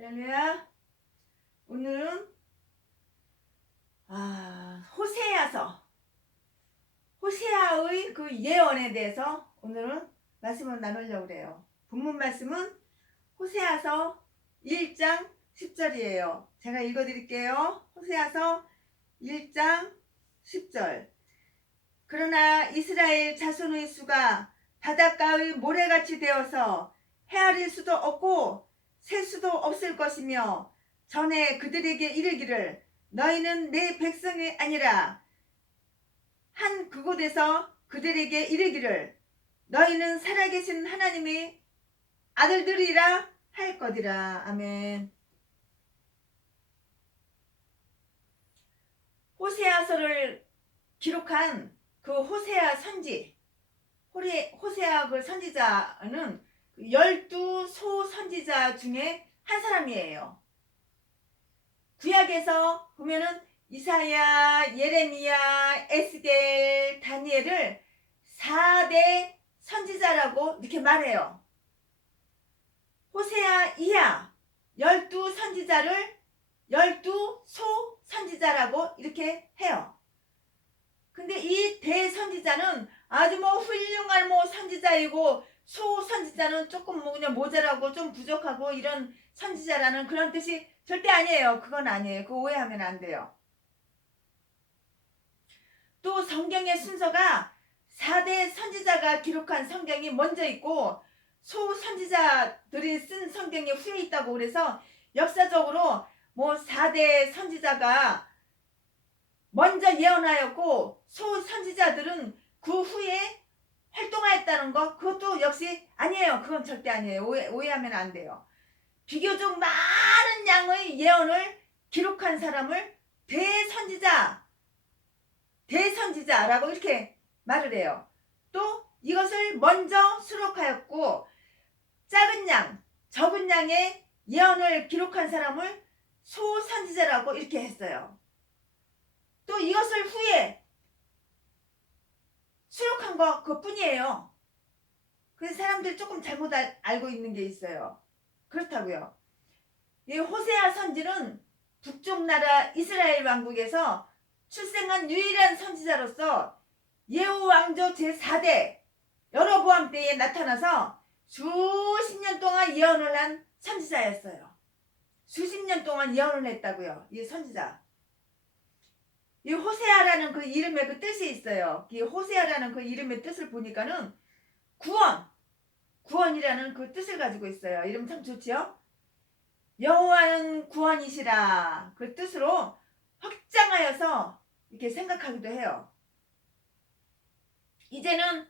할렐루야. 오늘은 호세아의 그 예언에 대해서 오늘은 말씀을 나누려고 그래요. 본문 말씀은 호세아서 1장 10절이에요. 제가 읽어드릴게요. 호세아서 1장 10절. 그러나 이스라엘 자손의 수가 바닷가의 모래같이 되어서 헤아릴 수도 없고 셀 수도 없을 것이며 전에 그들에게 이르기를 너희는 내 백성이 아니라 한 그곳에서 그들에게 이르기를 너희는 살아계신 하나님의 아들들이라 할 것이라. 아멘. 호세아서를 기록한 그 호세아 선지, 호세아 그 선지자는 12소 선지자 중에 한 사람이에요. 구약에서 보면은 이사야, 예레미야, 에스겔, 다니엘을 4대 선지자라고 이렇게 말해요. 호세아 이하 12선지자를 12소 선지자라고 이렇게 해요. 근데 이 대선지자는 아주 훌륭한 선지자이고 소 선지자는 조금 그냥 모자라고 좀 부족하고 이런 선지자라는 그런 뜻이 절대 아니에요. 그건 아니에요. 그거 오해하면 안 돼요. 또 성경의 순서가 4대 선지자가 기록한 성경이 먼저 있고 소 선지자들이 쓴 성경이 후에 있다고 그래서 역사적으로 4대 선지자가 먼저 예언하였고 소 선지자들은 그 후에 활동하였다는 거, 그것도 역시 아니에요. 그건 절대 아니에요. 오해하면 안 돼요. 비교적 많은 양의 예언을 기록한 사람을 대선지자라고 이렇게 말을 해요. 또 이것을 먼저 수록하였고 작은 양, 적은 양의 예언을 기록한 사람을 소선지자라고 이렇게 했어요. 또 이것을 후에 수록한 거 그것뿐이에요. 그래서 사람들이 조금 잘못 알고 있는 게 있어요. 그렇다고요. 이 호세아 선지는 북쪽 나라 이스라엘 왕국에서 출생한 유일한 선지자로서 예후 왕조 제4대 여로보암 때에 나타나서 수십 년 동안 예언을 한 선지자였어요. 수십 년 동안 예언을 했다고요. 이 선지자. 이 호세아라는 그 이름에 그 뜻이 있어요. 이 호세아라는 그 이름의 뜻을 보니까는 구원이라는 그 뜻을 가지고 있어요. 이름 참 좋지요? 여호와는 구원이시라 그 뜻으로 확장하여서 이렇게 생각하기도 해요. 이제는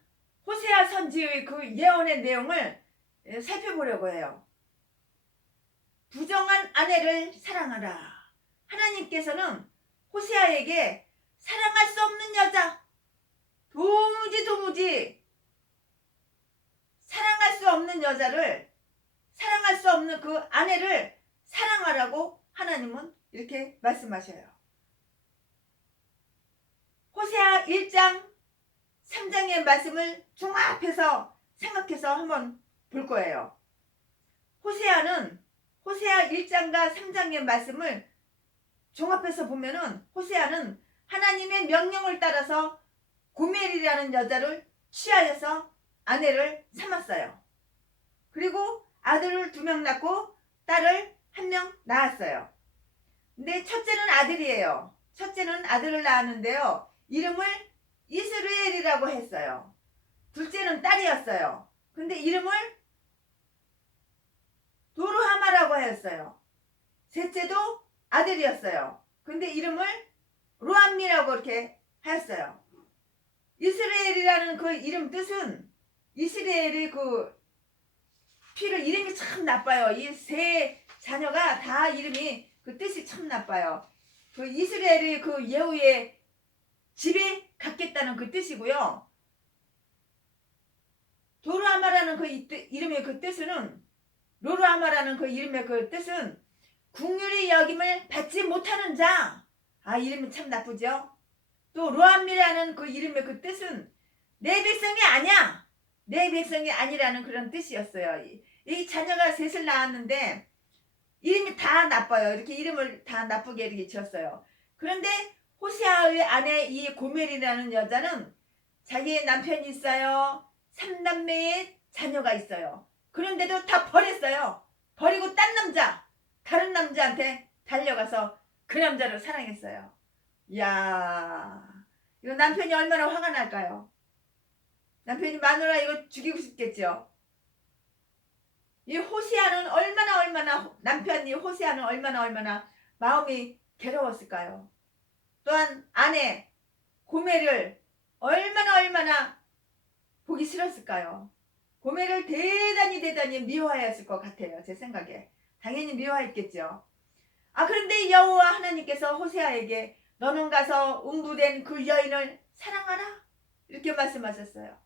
호세아 선지의 그 예언의 내용을 살펴보려고 해요. 부정한 아내를 사랑하라. 하나님께서는 호세아에게 사랑할 수 없는 여자, 도무지 사랑할 수 없는 여자를, 사랑할 수 없는 그 아내를 사랑하라고 하나님은 이렇게 말씀하셔요. 호세아 1장 3장의 말씀을 종합해서 생각해서 한번 볼 거예요. 호세아 1장과 3장의 말씀을 종합해서 보면은 호세아는 하나님의 명령을 따라서 고멜이라는 여자를 취하여서 아내를 삼았어요. 그리고 아들을 2명 낳고 딸을 1명 낳았어요. 근데 첫째는 아들이에요. 첫째는 아들을 낳았는데요. 이름을 이스라엘이라고 했어요. 둘째는 딸이었어요. 근데 이름을 도르하마라고 했어요. 셋째도 아들이었어요. 근데 이름을 로암미라고 이렇게 하였어요. 이스라엘이라는 그 이름 뜻은 이스라엘의 그 이름이 참 나빠요. 이 세 자녀가 다 이름이 그 뜻이 참 나빠요. 그 이스라엘의 그 예후의 집에 갖겠다는 그 뜻이고요. 도르아마라는 그 이름의 그 뜻은 로르아마라는 그 이름의 그 뜻은 국률의 여김을 받지 못하는 자. 이름이 참 나쁘죠. 또 로암미라는 그 이름의 그 뜻은 내 백성이 아니야. 내 백성이 아니라는 그런 뜻이었어요. 이 자녀가 셋을 낳았는데 이름이 다 나빠요. 이렇게 이름을 다 나쁘게 이렇게 지었어요. 그런데 호세아의 아내 이 고멜이라는 여자는 자기의 남편이 있어요. 3남매의 자녀가 있어요. 그런데도 다 버렸어요. 버리고 딴 남자, 다른 남자한테 달려가서 그 남자를 사랑했어요. 이야, 이거 남편이 얼마나 화가 날까요? 남편이 마누라 이거 죽이고 싶겠죠. 이 호세아는 얼마나 남편이 호세아는 얼마나 마음이 괴로웠을까요? 또한 아내 고멜을 얼마나 보기 싫었을까요? 고멜을 대단히 미워하였을 것 같아요. 제 생각에. 당연히 미워했겠죠. 그런데 여호와 하나님께서 호세아에게 너는 가서 음부된 그 여인을 사랑하라 이렇게 말씀하셨어요.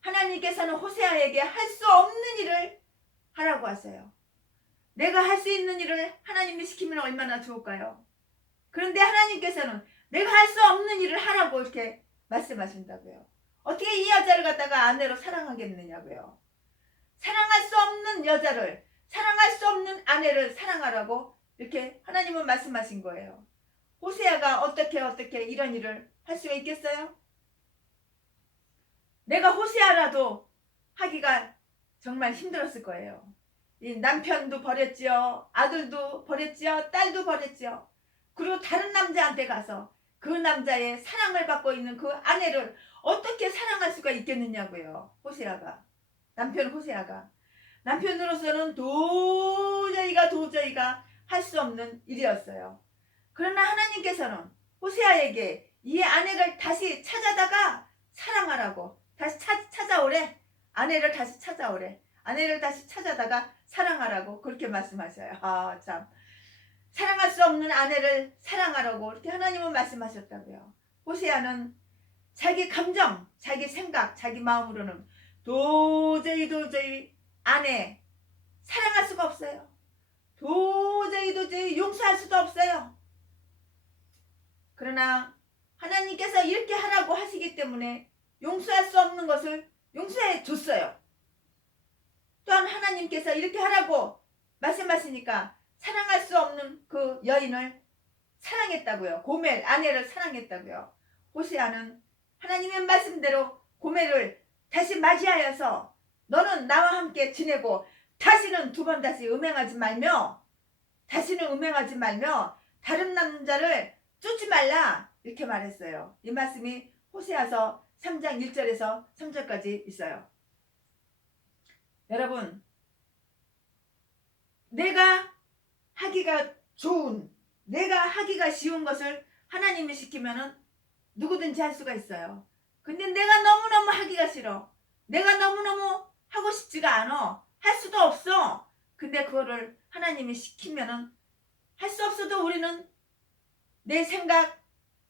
하나님께서는 호세아에게 할 수 없는 일을 하라고 하세요. 내가 할 수 있는 일을 하나님이 시키면 얼마나 좋을까요? 그런데 하나님께서는 내가 할 수 없는 일을 하라고 이렇게 말씀하신다고요. 어떻게 이 여자를 갖다가 아내로 사랑하겠느냐고요. 사랑할 수 없는 여자를, 사랑할 수 없는 아내를 사랑하라고 이렇게 하나님은 말씀하신 거예요. 호세아가 어떻게 이런 일을 할 수가 있겠어요? 내가 호세아라도 하기가 정말 힘들었을 거예요. 이 남편도 버렸지요. 아들도 버렸지요. 딸도 버렸지요. 그리고 다른 남자한테 가서 그 남자의 사랑을 받고 있는 그 아내를 어떻게 사랑할 수가 있겠느냐고요. 호세아가. 남편 호세아가. 남편으로서는 도저히가 할 수 없는 일이었어요. 그러나 하나님께서는 호세아에게 이 아내를 다시 찾아다가 사랑하라고 다시 찾아오래. 아내를 다시 찾아오래. 아내를 다시 찾아다가 사랑하라고 그렇게 말씀하셔요. 참. 사랑할 수 없는 아내를 사랑하라고 이렇게 하나님은 말씀하셨다고요. 호세아는 자기 감정, 자기 생각, 자기 마음으로는 도저히 아내 사랑할 수가 없어요. 도저히 용서할 수도 없어요. 그러나 하나님께서 이렇게 하라고 하시기 때문에 용서할 수 없는 것을 용서해 줬어요. 또한 하나님께서 이렇게 하라고 말씀하시니까 사랑할 수 없는 그 여인을 사랑했다고요. 고멜 아내를 사랑했다고요. 호세아는 하나님의 말씀대로 고멜을 다시 맞이하여서 너는 나와 함께 지내고 다시는 두 번 다시 음행하지 말며 다른 남자를 쫓지 말라 이렇게 말했어요. 이 말씀이 호세아서 3장 1절에서 3절까지 있어요. 여러분, 내가 하기가 좋은, 내가 하기가 쉬운 것을 하나님이 시키면은 누구든지 할 수가 있어요. 근데 내가 너무너무 하기가 싫어. 내가 너무너무 하고 싶지가 않아. 할 수도 없어. 근데 그거를 하나님이 시키면은 할 수 없어도 우리는 내 생각,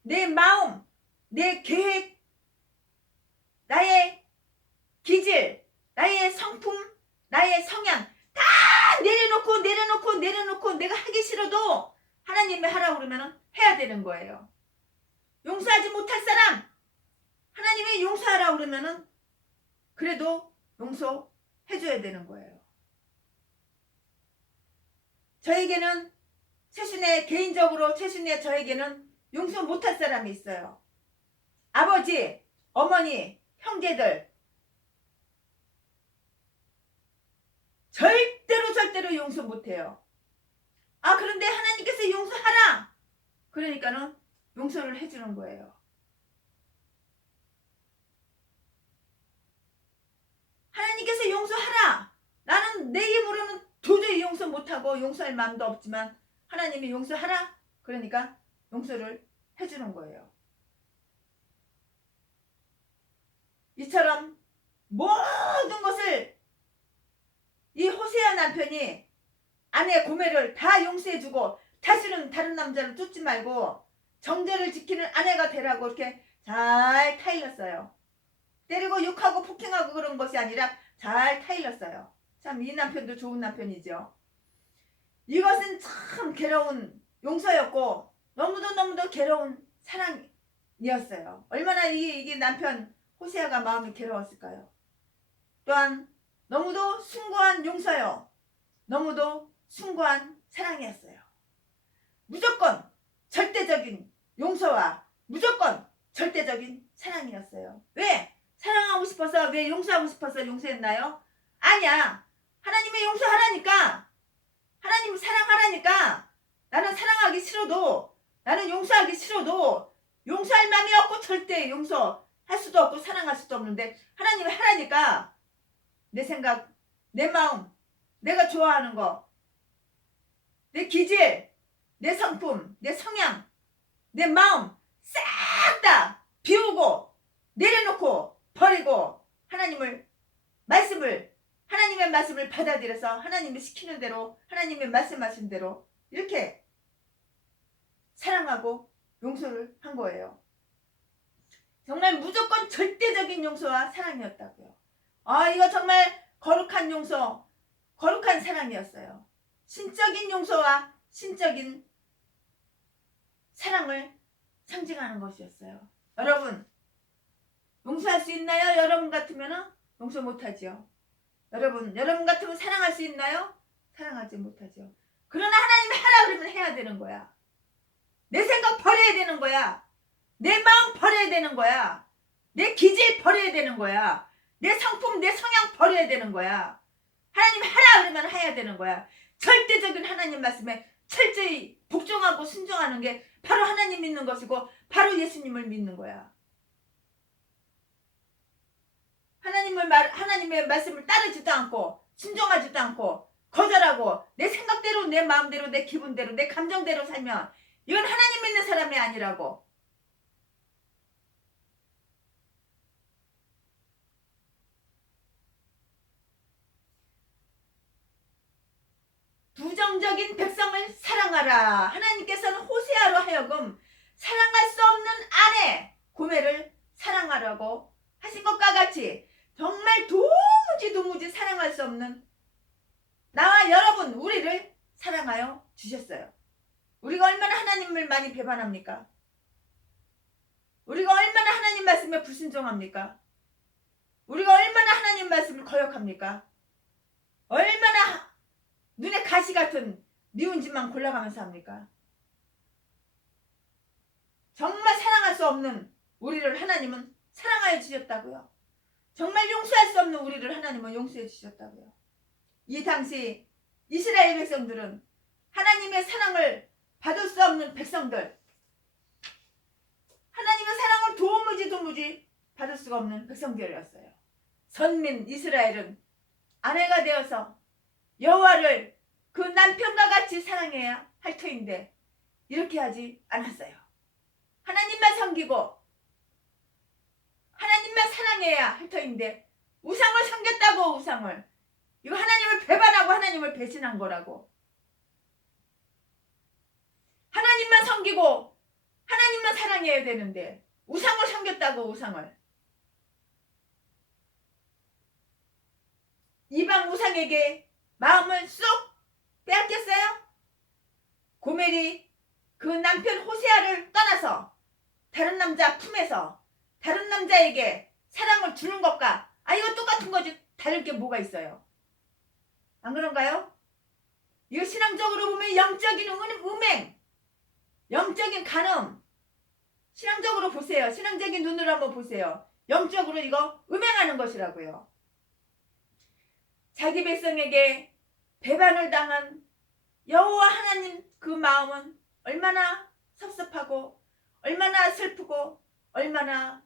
내 마음, 내 계획, 나의 기질, 나의 성품, 나의 성향 다 내려놓고 내가 하기 싫어도 하나님이 하라고 그러면 해야 되는 거예요. 용서하지 못할 사람 하나님이 용서하라고 그러면은 그래도 용서해줘야 되는 거예요. 저에게는 개인적으로 최순의 저에게는 용서 못할 사람이 있어요. 아버지, 어머니, 형제들 절대로 용서 못해요. 그런데 하나님께서 용서하라. 그러니까는 용서를 해주는 거예요. 하나님께서 용서하라. 나는 내 힘으로는 도저히 용서 못하고 용서할 마음도 없지만 하나님이 용서하라. 그러니까 용서를 해주는 거예요. 이처럼 모든 것을 이 호세아 남편이 아내 고멜을 다 용서해주고 다시는 다른 남자를 쫓지 말고 정절을 지키는 아내가 되라고 이렇게 잘 타일렀어요. 때리고 욕하고 폭행하고 그런 것이 아니라 잘 타일렀어요. 참 이 남편도 좋은 남편이죠. 이것은 참 괴로운 용서였고 너무도 괴로운 사랑이었어요. 얼마나 이게 남편 호세아가 마음이 괴로웠을까요? 또한 너무도 숭고한 용서요. 너무도 숭고한 사랑이었어요. 무조건 절대적인 용서와 무조건 절대적인 사랑이었어요. 왜? 사랑하고 싶어서, 왜 용서하고 싶어서 용서했나요? 아니야. 하나님의 용서하라니까. 하나님 사랑하라니까. 나는 사랑하기 싫어도, 나는 용서하기 싫어도 용서할 마음이 없고 절대 용서할 수도 없고 사랑할 수도 없는데 하나님이 하라니까. 내 생각, 내 마음, 내가 좋아하는 거, 내 기질, 내 성품, 내 성향, 내 마음 싹 다 비우고 내려놓고 버리고 하나님의 말씀을 받아들여서 하나님이 시키는 대로, 하나님의 말씀하신 대로 이렇게 사랑하고 용서를 한 거예요. 정말 무조건 절대적인 용서와 사랑이었다고요. 이거 정말 거룩한 용서, 거룩한 사랑이었어요. 신적인 용서와 신적인 사랑을 상징하는 것이었어요. 여러분, 용서할 수 있나요? 여러분 같으면 용서 못하죠. 여러분 같으면 사랑할 수 있나요? 사랑하지 못하죠. 그러나 하나님이 하라 그러면 해야 되는 거야. 내 생각 버려야 되는 거야. 내 마음 버려야 되는 거야. 내 기질 버려야 되는 거야. 내 성품, 내 성향 버려야 되는 거야. 하나님이 하라 그러면 해야 되는 거야. 절대적인 하나님 말씀에 철저히 복종하고 순종하는 게 바로 하나님 믿는 것이고 바로 예수님을 믿는 거야. 하나님의 말씀을 따르지도 않고 순종하지도 않고 거절하고 내 생각대로, 내 마음대로, 내 기분대로, 내 감정대로 살면 이건 하나님 믿는 사람이 아니라고. 부정적인 백성을 사랑하라. 하나님께서는 호세아로 하여금 사랑할 수 없는 아내 고멜을 사랑하라고 하신 것과 같이 정말 도무지 사랑할 수 없는 나와 여러분, 우리를 사랑하여 주셨어요. 우리가 얼마나 하나님을 많이 배반합니까? 우리가 얼마나 하나님 말씀에 불순종합니까? 우리가 얼마나 하나님 말씀을 거역합니까? 얼마나 눈에 가시 같은 미운 짓만 골라가면서 합니까? 정말 사랑할 수 없는 우리를 하나님은 사랑하여 주셨다고요. 정말 용서할 수 없는 우리를 하나님은 용서해 주셨다고요. 이 당시 이스라엘 백성들은 하나님의 사랑을 받을 수 없는 백성들, 하나님의 사랑을 도무지 받을 수가 없는 백성들이었어요. 선민 이스라엘은 아내가 되어서 여호와를 그 남편과 같이 사랑해야 할 터인데 이렇게 하지 않았어요. 하나님만 섬기고 하나님만 사랑해야 할 터인데 우상을 섬겼다고. 우상을, 이거 하나님을 배반하고 하나님을 배신한 거라고. 하나님만 섬기고 하나님만 사랑해야 되는데 우상을 섬겼다고. 우상을, 이방 우상에게 마음을 쏙 빼앗겼어요. 고멜이 그 남편 호세아를 떠나서 다른 남자 품에서 다른 남자에게 사랑을 주는 것과 이거 똑같은 거지 다를 게 뭐가 있어요? 안 그런가요? 이거 신앙적으로 보면 영적인 음행, 영적인 간음. 신앙적으로 보세요. 신앙적인 눈으로 한번 보세요. 영적으로 이거 음행하는 것이라고요. 자기 백성에게 배반을 당한 여호와 하나님 그 마음은 얼마나 섭섭하고 얼마나 슬프고 얼마나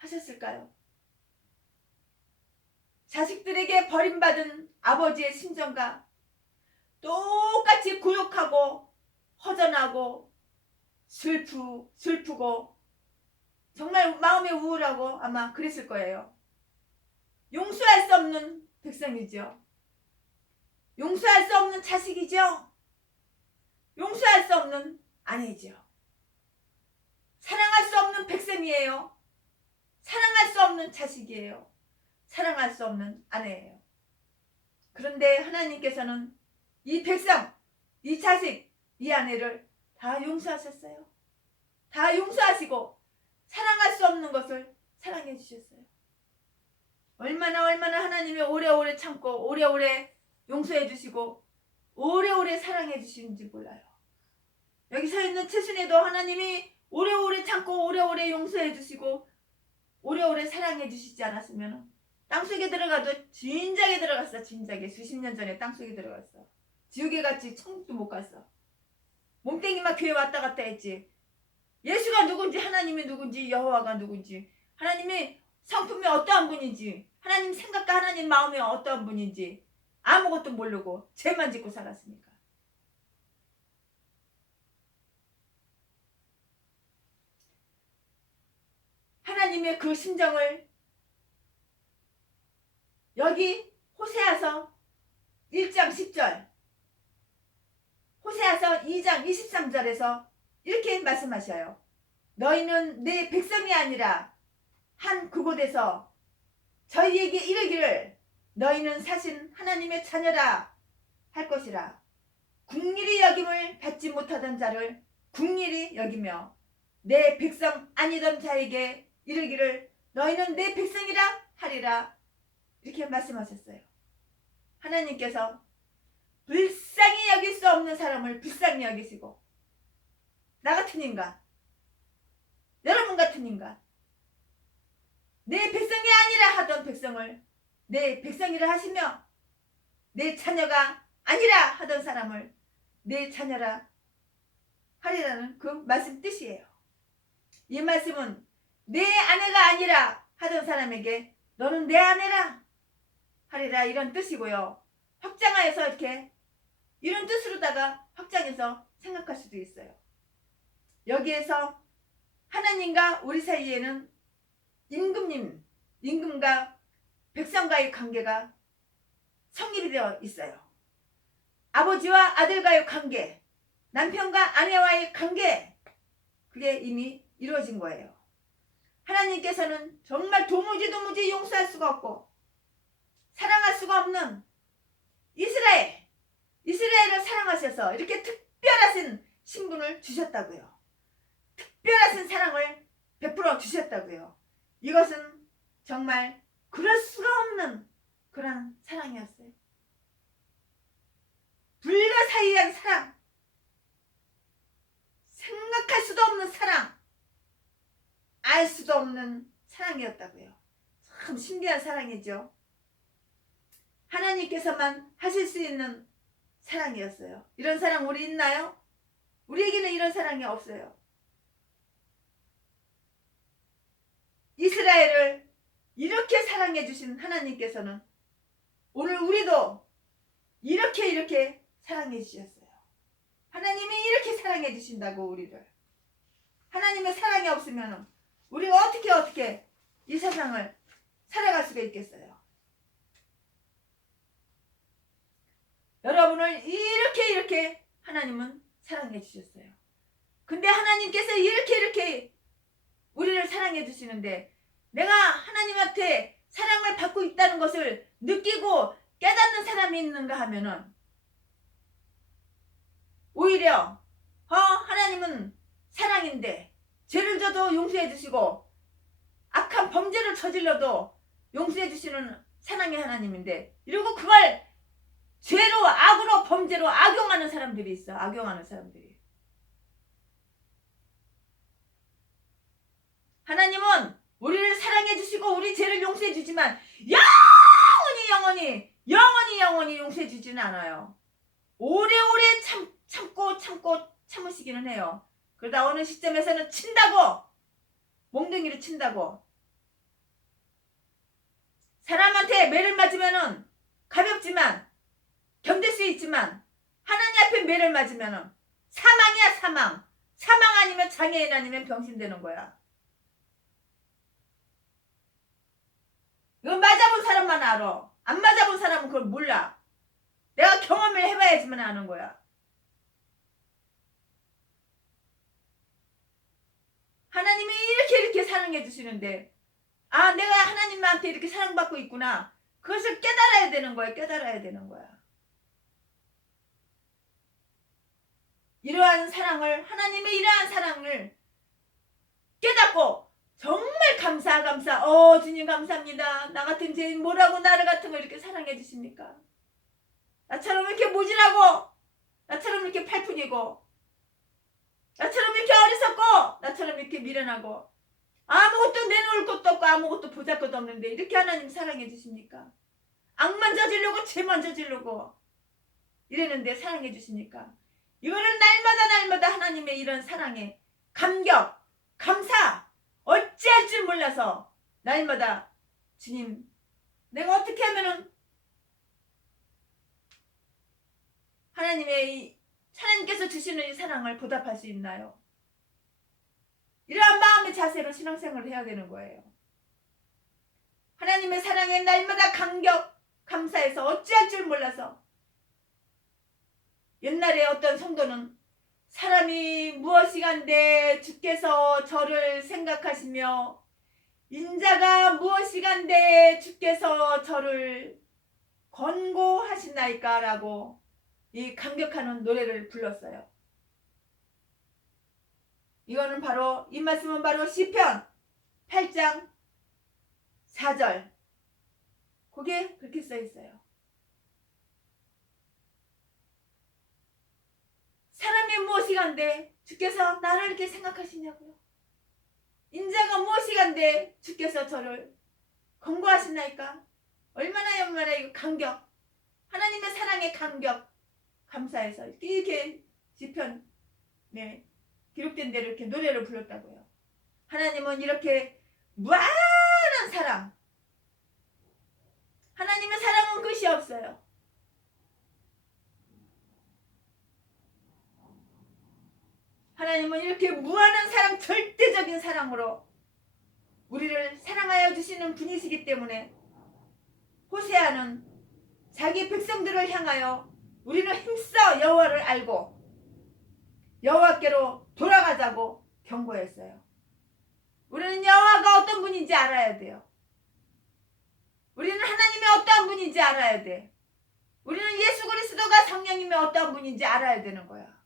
쓸쓸하셨을까요? 자식들에게 버림받은 아버지의 심정과 똑같이 굴욕하고 허전하고 슬프고 정말 마음이 우울하고 아마 그랬을 거예요. 용서할 수 없는 백성이죠. 용서할 수 없는 자식이죠. 용서할 수 없는 아내죠. 사랑할 수 없는 백성이에요. 사랑할 수 없는 자식이에요. 사랑할 수 없는 아내예요. 그런데 하나님께서는 이 백성, 이 자식, 이 아내를 다 용서하셨어요. 다 용서하시고 사랑할 수 없는 것을 사랑해 주셨어요. 얼마나 하나님이 오래오래 참고 오래오래 용서해 주시고 오래오래 사랑해 주시는지 몰라요. 여기 서 있는 최순애도 하나님이 오래오래 참고 오래오래 용서해 주시고 오래오래 사랑해 주시지 않았으면 땅속에 들어가도 진작에 들어갔어. 진작에 수십 년 전에 땅속에 들어갔어. 지옥에 갔지 천국도 못 갔어. 몸뚱이만 교회 왔다 갔다 했지. 예수가 누군지 하나님이 누군지 여호와가 누군지 하나님이 성품이 어떠한 분인지 하나님 생각과 하나님 마음이 어떠한 분인지 아무것도 모르고 죄만 짓고 살았으니까. 하나님의 그 심정을 여기 호세아서 1장 10절 호세아서 2장 23절에서 이렇게 말씀하셔요. 너희는 내 백성이 아니라 한 그곳에서 저희에게 이르기를 너희는 사신 하나님의 자녀라 할 것이라. 국리리 여김을 받지 못하던 자를 국리리 여기며 내 백성 아니던 자에게 이르기를 너희는 내 백성이라 하리라. 이렇게 말씀하셨어요. 하나님께서 불쌍히 여길 수 없는 사람을 불쌍히 여기시고 나 같은 인간, 여러분 같은 인간, 내 백성이 아니라 하던 백성을 내 백성이라 하시며 내 자녀가 아니라 하던 사람을 내 자녀라 하리라는 그 말씀 뜻이에요. 이 말씀은 내 아내가 아니라 하던 사람에게 너는 내 아내라 하리라 이런 뜻이고요. 확장하여서 이렇게 이런 뜻으로다가 확장해서 생각할 수도 있어요. 여기에서 하나님과 우리 사이에는 임금과 백성과의 관계가 성립이 되어 있어요. 아버지와 아들과의 관계, 남편과 아내와의 관계, 그게 이미 이루어진 거예요. 하나님께서는 정말 도무지 용서할 수가 없고 사랑할 수가 없는 이스라엘을 사랑하셔서 이렇게 특별하신 신분을 주셨다고요. 특별하신 사랑을 베풀어 주셨다고요. 이것은 정말 그럴 수가 없는 그런 사랑이었어요. 불가사의한 사랑, 생각할 수도 없는 사랑, 알 수도 없는 사랑이었다고요. 참 신비한 사랑이죠. 하나님께서만 하실 수 있는 사랑이었어요. 이런 사랑 우리 있나요? 우리에게는 이런 사랑이 없어요. 이스라엘을 이렇게 사랑해 주신 하나님께서는 오늘 우리도 이렇게 사랑해 주셨어요. 하나님이 이렇게 사랑해 주신다고 우리를. 하나님의 사랑이 없으면 우리가 어떻게 이 세상을 살아갈 수가 있겠어요. 여러분을 이렇게 하나님은 사랑해 주셨어요. 근데 하나님께서 이렇게 우리를 사랑해 주시는데 내가 하나님한테 사랑을 받고 있다는 것을 느끼고 깨닫는 사람이 있는가 하면은 오히려 하나님은 사랑인데 죄를 져도 용서해 주시고 악한 범죄를 저질러도 용서해 주시는 사랑의 하나님인데 이러고 그걸 죄로 악으로 범죄로 악용하는 사람들이 있어. 악용하는 사람들이. 하나님은 우리를 사랑해 주시고 우리 죄를 용서해 주지만 영원히 용서해 주지는 않아요. 오래오래 참으시기는 해요. 그러다 어느 시점에서는 친다고, 몽둥이를 친다고. 사람한테 매를 맞으면은 가볍지만 견딜 수 있지만 하나님 앞에 매를 맞으면은 사망이야. 사망 아니면 장애인 아니면 병신 되는 거야. 이거 맞아본 사람만 알아. 안 맞아본 사람은 그걸 몰라. 내가 경험을 해봐야지만 아는 거야. 하나님이 이렇게 사랑해 주시는데 내가 하나님한테 이렇게 사랑받고 있구나. 그것을 깨달아야 되는 거야. 깨달아야 되는 거야. 하나님의 이러한 사랑을 깨닫고 정말 감사. 주님 감사합니다. 나 같은 죄인 뭐라고 나를 같은 걸 이렇게 사랑해 주십니까? 나처럼 이렇게 모질하고, 나처럼 이렇게 팔뿐이고, 나처럼 이렇게 어리석고, 나처럼 이렇게 미련하고, 아무것도 내놓을 것도 없고 아무것도 보잘것도 없는데 이렇게 하나님 사랑해 주십니까? 악만 저지르고 죄만 저지르고 이랬는데 사랑해 주십니까? 이거를 날마다 하나님의 이런 사랑에 감격, 감사, 어찌할 줄 몰라서 날마다 주님, 내가 어떻게 하면은 하나님께서 주시는 이 사랑을 보답할 수 있나요? 이러한 마음의 자세로 신앙생활을 해야 되는 거예요. 하나님의 사랑에 날마다 감격, 감사해서 어찌할 줄 몰라서. 옛날에 어떤 성도는 사람이 무엇이간데 주께서 저를 생각하시며 인자가 무엇이간데 주께서 저를 권고하시나이까 라고 이 감격하는 노래를 불렀어요. 이거는 바로, 이 말씀은 바로 시편 8장 4절. 거기에 그렇게 써 있어요. 사람이 무엇이간데 주께서 나를 이렇게 생각하시냐고요. 인자가 무엇이간데 주께서 저를 권고하시나이까. 얼마나 이 감격, 하나님의 사랑에 감격, 감사해서 이렇게 시편 기록된 대로 이렇게 노래를 불렀다고요. 하나님은 이렇게 무한한 사랑, 하나님의 사랑은 끝이 없어요. 하나님은 이렇게 무한한 사랑, 절대적인 사랑으로 우리를 사랑하여 주시는 분이시기 때문에 호세아는 자기 백성들을 향하여 우리는 힘써 여호와를 알고 여호와께로 돌아가자고 경고했어요. 우리는 여호와가 어떤 분인지 알아야 돼요. 우리는 하나님이 어떠한 분인지 알아야 돼. 우리는 예수 그리스도가 성령님이 어떠한 분인지 알아야 되는 거야.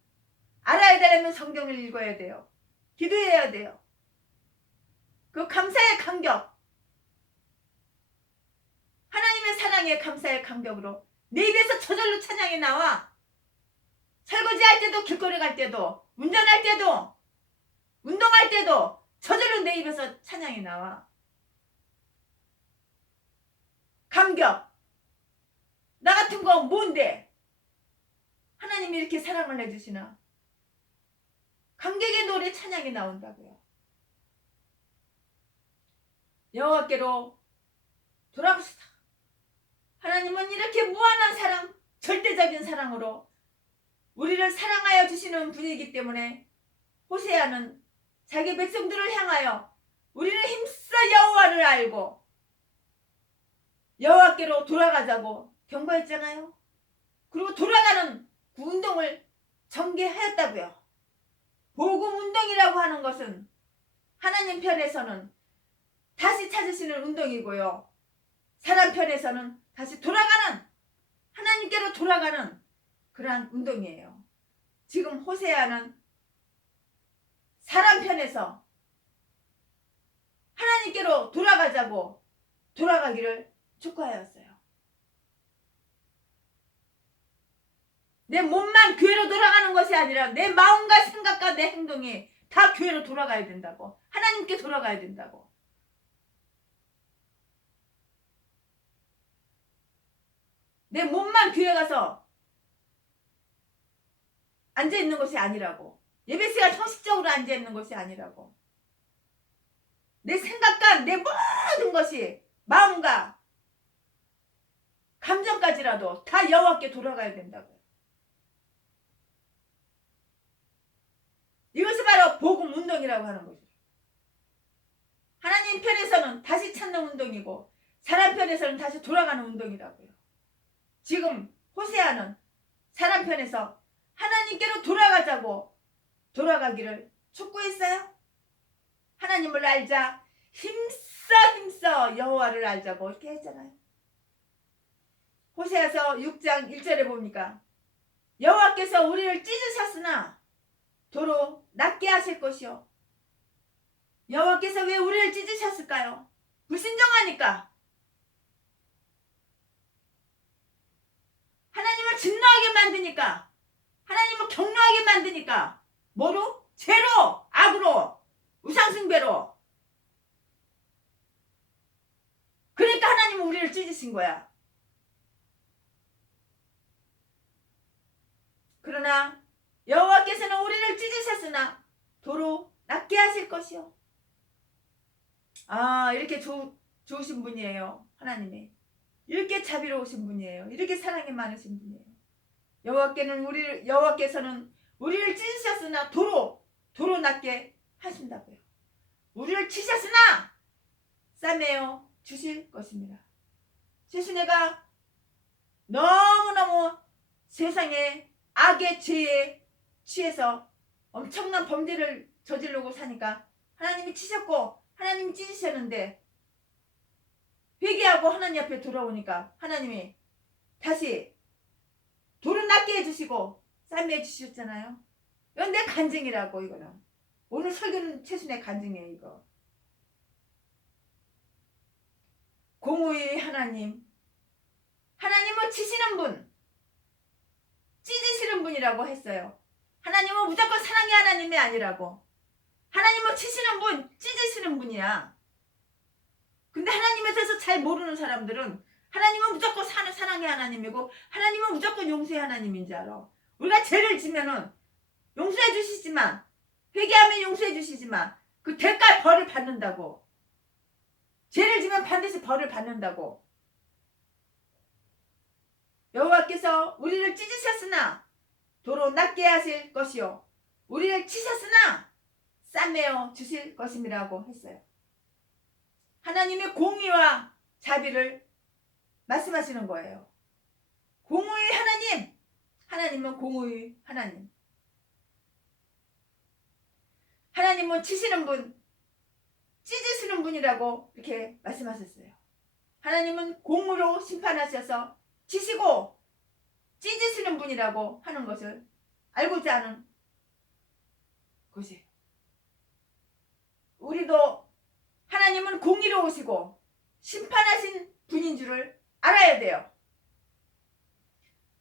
알아야 되려면 성경을 읽어야 돼요. 기도해야 돼요. 그 감사의 감격, 하나님의 사랑의 감사의 감격으로 내 입에서 저절로 찬양이 나와. 설거지할 때도, 길거리 갈 때도, 운전할 때도, 운동할 때도 저절로 내 입에서 찬양이 나와. 감격. 나 같은 거 뭔데? 하나님이 이렇게 사랑을 해주시나? 감격의 노래, 찬양이 나온다고요. 여호와께로 돌아갑시다. 하나님은 이렇게 무한한 사랑, 절대적인 사랑으로 우리를 사랑하여 주시는 분이기 때문에 호세아는 자기 백성들을 향하여 우리는 힘써 여호와를 알고 여호와께로 돌아가자고 경고했잖아요. 그리고 돌아가는 그 운동을 전개하였다고요. 복음 운동이라고 하는 것은 하나님 편에서는 다시 찾으시는 운동이고요. 사람 편에서는 다시 돌아가는, 하나님께로 돌아가는 그러한 운동이에요. 지금 호세아는 사람 편에서 하나님께로 돌아가자고 돌아가기를 촉구하였어요. 내 몸만 교회로 돌아가는 것이 아니라 내 마음과 생각과 내 행동이 다 교회로 돌아가야 된다고. 하나님께 돌아가야 된다고. 내 몸만 교회 가서 앉아있는 것이 아니라고. 예배 시간 형식적으로 앉아있는 것이 아니라고. 내 생각과 내 모든 것이 마음과 감정까지라도 다 여호와께 돌아가야 된다고요. 이것이 바로 복음 운동이라고 하는 거죠. 하나님 편에서는 다시 찾는 운동이고 사람 편에서는 다시 돌아가는 운동이라고요. 지금 호세아는 사람 편에서 하나님께로 돌아가자고 돌아가기를 촉구했어요. 하나님을 알자, 힘써 여호와를 알자고 이렇게 했잖아요. 호세아서 6장 1절에 보니까 여호와께서 우리를 찢으셨으나 도로 낫게 하실 것이요 여호와께서 왜 우리를 찢으셨을까요? 불순종하니까. 하나님을 진노하게 만드니까. 하나님을 격노하게 만드니까. 뭐로? 죄로, 악으로, 우상숭배로. 그러니까 하나님은 우리를 찢으신 거야. 그러나 여호와께서는 우리를 찢으셨으나 도로 낫게 하실 것이요. 아, 이렇게 좋으신 분이에요. 하나님이. 이렇게 자비로우신 분이에요. 이렇게 사랑이 많으신 분이에요. 여호와께서는 우리를 찢으셨으나 도로 낫게 하신다고요. 우리를 치셨으나 싸매어 주실 것입니다. 최순애가 너무너무 세상에 악의 죄에 취해서 엄청난 범죄를 저지르고 사니까 하나님이 치셨고 하나님이 찢으셨는데 회개하고 하나님 앞에 돌아오니까 하나님이 다시 돌을 낫게 해주시고 싸매해 주셨잖아요. 이건 내 간증이라고. 이거는 오늘 설교는 최순의 간증이에요. 이거 공의의 하나님은 치시는 분, 찢으시는 분이라고 했어요. 하나님은 무조건 사랑의 하나님이 아니라고. 하나님은 치시는 분, 찢으시는 분이야. 근데 하나님에 대해서 잘 모르는 사람들은 하나님은 무조건 사랑의 하나님이고 하나님은 무조건 용서의 하나님인 줄 알아. 우리가 죄를 지면은 용서해 주시지만, 회개하면 용서해 주시지만 그 대가 벌을 받는다고. 죄를 지면 반드시 벌을 받는다고. 여호와께서 우리를 찢으셨으나 도로 낫게 하실 것이요 우리를 치셨으나 싸매어 주실 것임이라고 했어요. 하나님의 공의와 자비를 말씀하시는 거예요. 공의의 하나님은 공의의 하나님. 하나님은 치시는 분, 찢으시는 분이라고 이렇게 말씀하셨어요. 하나님은 공으로 심판하셔서 치시고 찢으시는 분이라고 하는 것을 알고자 하는 것이에요. 우리도 하나님은 공의로우시고 심판하신 분인 줄을 알아야 돼요.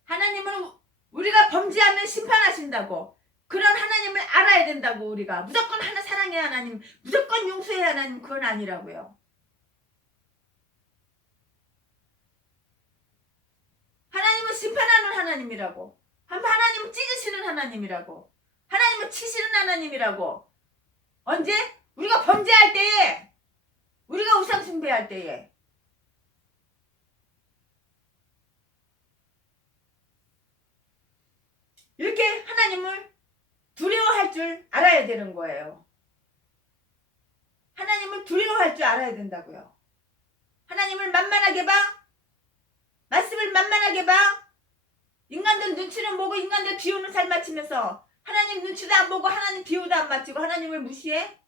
하나님은 우리가 범죄하면 심판하신다고. 그런 하나님을 알아야 된다고. 우리가 무조건 사랑의 하나님, 무조건 용서의 하나님, 그건 아니라고요. 하나님은 심판하는 하나님이라고. 하나님은 찢으시는 하나님이라고. 하나님은 치시는 하나님이라고. 언제? 우리가 범죄할 때에, 우리가 우상 숭배할 때에. 이렇게 하나님을 두려워할 줄 알아야 되는 거예요. 하나님을 두려워할 줄 알아야 된다고요. 하나님을 만만하게 봐. 말씀을 만만하게 봐. 인간들 눈치는 보고 인간들 비우는 살 맞추면서 하나님 눈치도 안 보고 하나님 비우도 안 맞추고 하나님을 무시해?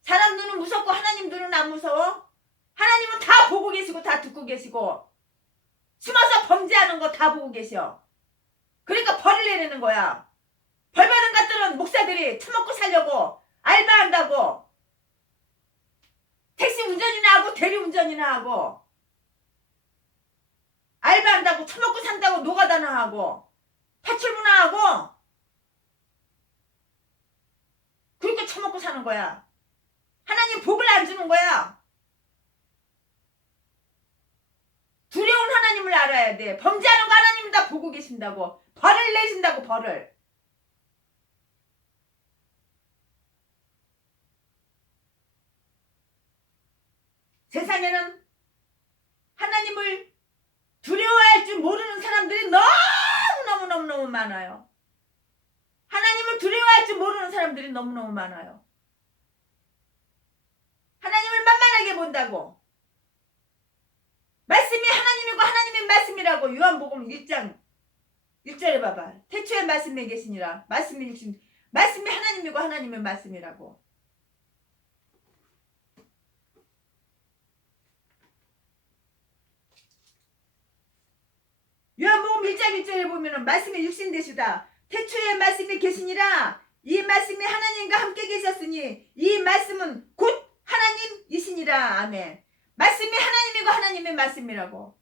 사람 눈은 무섭고 하나님 눈은 안 무서워? 하나님은 다 보고 계시고 다 듣고 계시고 숨어서 범죄하는 거 다 보고 계셔. 그러니까 벌을 내리는 거야. 벌 받은 것들은 목사들이 처먹고 살려고 알바한다고 택시 운전이나 하고 대리운전이나 하고 알바한다고 처먹고 산다고 노가다나 하고 파출부나 하고 그렇게 처먹고 사는 거야. 하나님 복을 안 주는 거야. 두려운 하나님을 알아야 돼. 범죄하는 거 하나님은 다 보고 계신다고. 벌을 내신다고. 벌을. 세상에는 하나님을 두려워할 줄 모르는 사람들이 너무너무 많아요. 하나님을 두려워할 줄 모르는 사람들이 너무너무 많아요. 하나님을 만만하게 본다고. 말씀이 하나님이고 하나님의 말씀이라고. 요한복음 1장 1절에 봐봐. 태초에 말씀에 계시니라. 말씀이 하나님이고 하나님의 말씀이라고. 요한복음 1장 1절에 보면은 말씀이 육신되시다. 태초에 말씀이 계시니라. 이 말씀이 하나님과 함께 계셨으니 이 말씀은 곧 하나님이시니라. 아멘. 말씀이 하나님이고 하나님의 말씀이라고.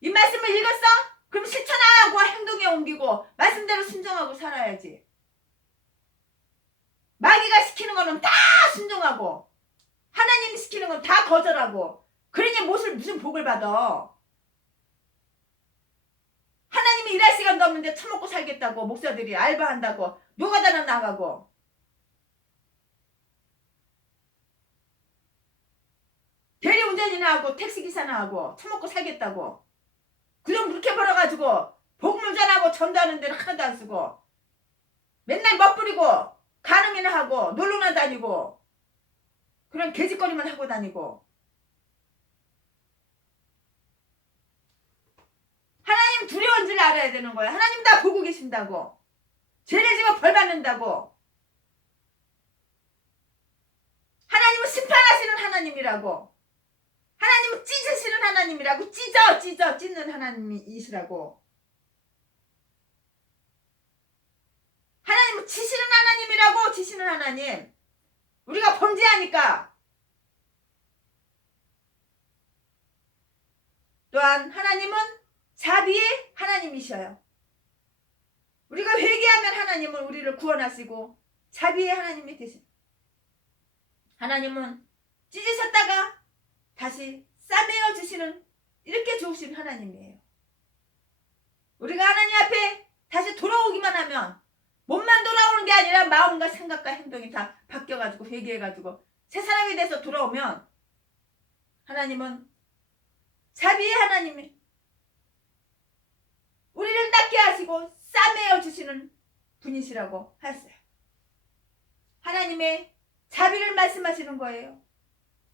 이 말씀을 읽었어? 그럼 실천하고 행동에 옮기고 말씀대로 순종하고 살아야지. 마귀가 시키는 거는 다 순종하고 하나님이 시키는 건 다 거절하고 그러니 무슨 복을 받아. 하나님이 일할 시간도 없는데 처먹고 살겠다고 목사들이 알바한다고 노가다나 나가고 대리운전이나 하고 택시기사나 하고 처먹고 살겠다고 그 돈 그렇게 벌어가지고 복음을 전하고 전도하는 데는 하나도 안 쓰고 맨날 멋부리고 간음이나 하고 놀러나 다니고 그런 개짓거리만 하고 다니고 하나님 두려운 줄 알아야 되는 거야. 하나님 다 보고 계신다고. 죄를 지면 벌 받는다고. 하나님은 심판하시는 하나님이라고. 하나님은 찢으시는 하나님이라고. 찢는 하나님이시라고. 하나님은 치시는 하나님이라고. 치시는 하나님. 우리가 범죄하니까. 또한 하나님은 자비의 하나님이셔요. 우리가 회개하면 하나님은 우리를 구원하시고 자비의 하나님이 되십니다. 하나님은 찢으셨다가 다시 싸매어 주시는 이렇게 좋으신 하나님이에요. 우리가 하나님 앞에 다시 돌아오기만 하면 몸만 돌아오는 게 아니라 마음과 생각과 행동이 다 바뀌어가지고 회개해가지고 새 사람이 돼서 돌아오면 하나님은 자비의 하나님이 우리를 낫게 하시고 싸매어 주시는 분이시라고 하셨어요. 하나님의 자비를 말씀하시는 거예요.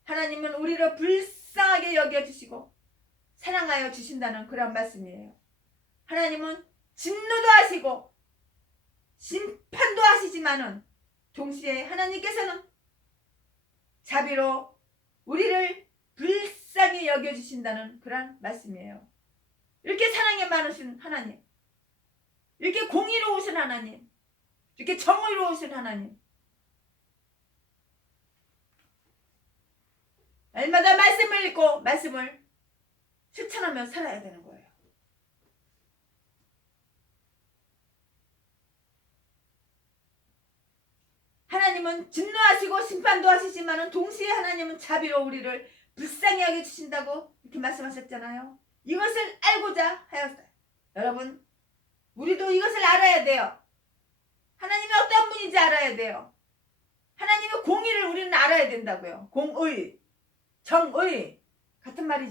하나님은 우리를 불쌍하게 여겨주시고 사랑하여 주신다는 그런 말씀이에요. 하나님은 진노도 하시고 심판도 하시지만은 동시에 하나님께서는 자비로 우리를 불쌍히 여겨주신다는 그런 말씀이에요. 이렇게 사랑이 많으신 하나님, 이렇게 공의로우신 하나님, 이렇게 정의로우신 하나님, 날마다 말씀을 읽고 말씀을 실천하며 살아야 되는 거예요. 하나님은 진노하시고 심판도 하시지만 동시에 하나님은 자비로 우리를 불쌍히 하게 주신다고 이렇게 말씀하셨잖아요. 이것을 알고자 하였어요. 여러분, 우리도 이것을 알아야 돼요. 하나님이 어떤 분인지 알아야 돼요. 하나님의 공의를 우리는 알아야 된다고요. 공의, 정의 같은 말이죠.